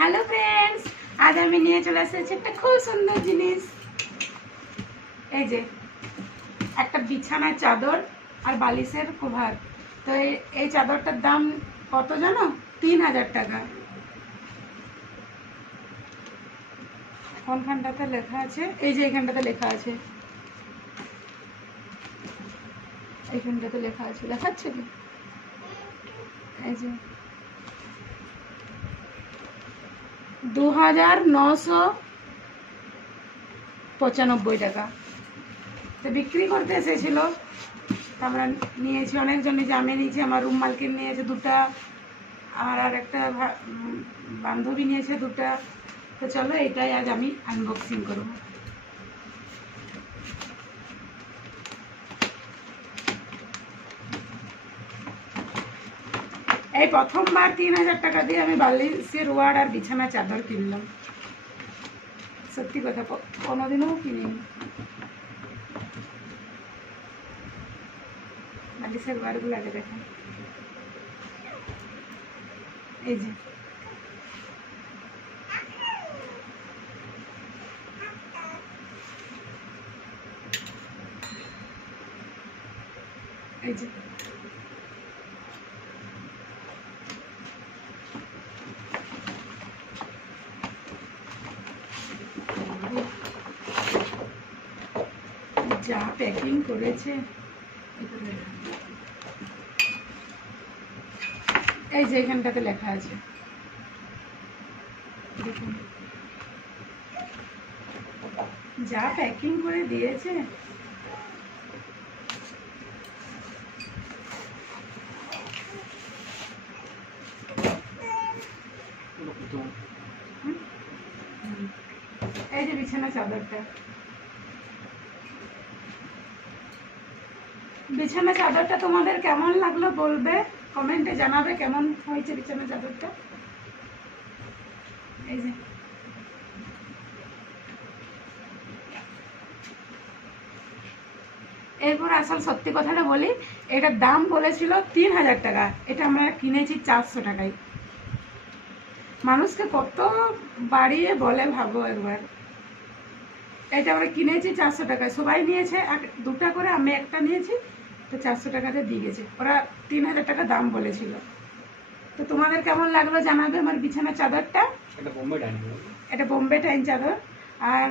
Hello friends আজ আমি নিয়ে চলে এসেছি একটা খুব সুন্দর জিনিস। এই যে, একটা বিছানার চাদর আর বালিশের কভার তো এই- চাদরটার দাম কত জানো? তিন হাজার টাকা। কোনখানটাতে লেখা আছে? এই যে এখানটাতে লেখা আছে। এইখানটাতে লেখা আছে। দেখাচ্ছে কি? এই যে। দু হাজার নশো পঁচানব্বই টাকা। তো বিক্রি করতে এসেছিল। আমরা নিয়েছি অনেকজন নিয়েছি আমি নিয়েছি, আমার রুম মালকিন নিয়েছে দুটা, আমার আর একটা বান্ধবী নিয়েছে দুটা। তো চলো, এটাই আজ আমি আনবক্সিং করব। এই প্রথমবার তিন হাজার টাকা দিয়ে আমি বালিশের ওয়ার্ড আর বিছানা চাদর কিনলাম। সত্যি কথা কোনোদিনও কিনিনি। বালিশের ওয়ার্ডগুলো আগে দেখেন। এই যে। এই যে। যা প্যাকিং করেছে। এই যে এখানটাতে লেখা আছে। দেখুন যা প্যাকিং করে দিয়েছে। এই যে বিছানা চাদরটা। বিছানা চাদরটা তোমাদের কেমন লাগল বলবে? কমেন্টে জানাবে কেমন হয়েছে বিছানা চাদরটা। এই যে। এরপর আসল সত্যি কথাটা বলি এটার দাম বলেছিল তিন হাজার টাকা। এটা আমরা কিনেছি চারশো টাকায়। মানুষকে কত বাড়িয়ে বলে ভাবো একবার। এটা আমরা কিনেছি চারশো টাকায়। সবাই নিয়েছে এক দুটা করে, আমি একটা নিয়েছি। তো চারশো টাকাতে দিয়ে গেছে। ওরা তিন হাজার টাকা দাম বলেছিল। তো তোমাদের কেমন লাগল জানাবে আমার বিছানা চাদরটা? এটা বোম্বে টাইম এটা বোম্বে টাইন চাদর। আর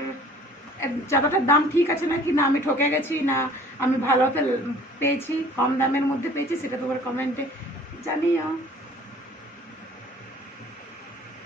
চাদরটার দাম ঠিক আছে না কি না আমি ঠকে গেছি না আমি ভালোতে পেয়েছি কম দামের মধ্যে পেয়েছি সেটা তোমার কমেন্টে জানিও।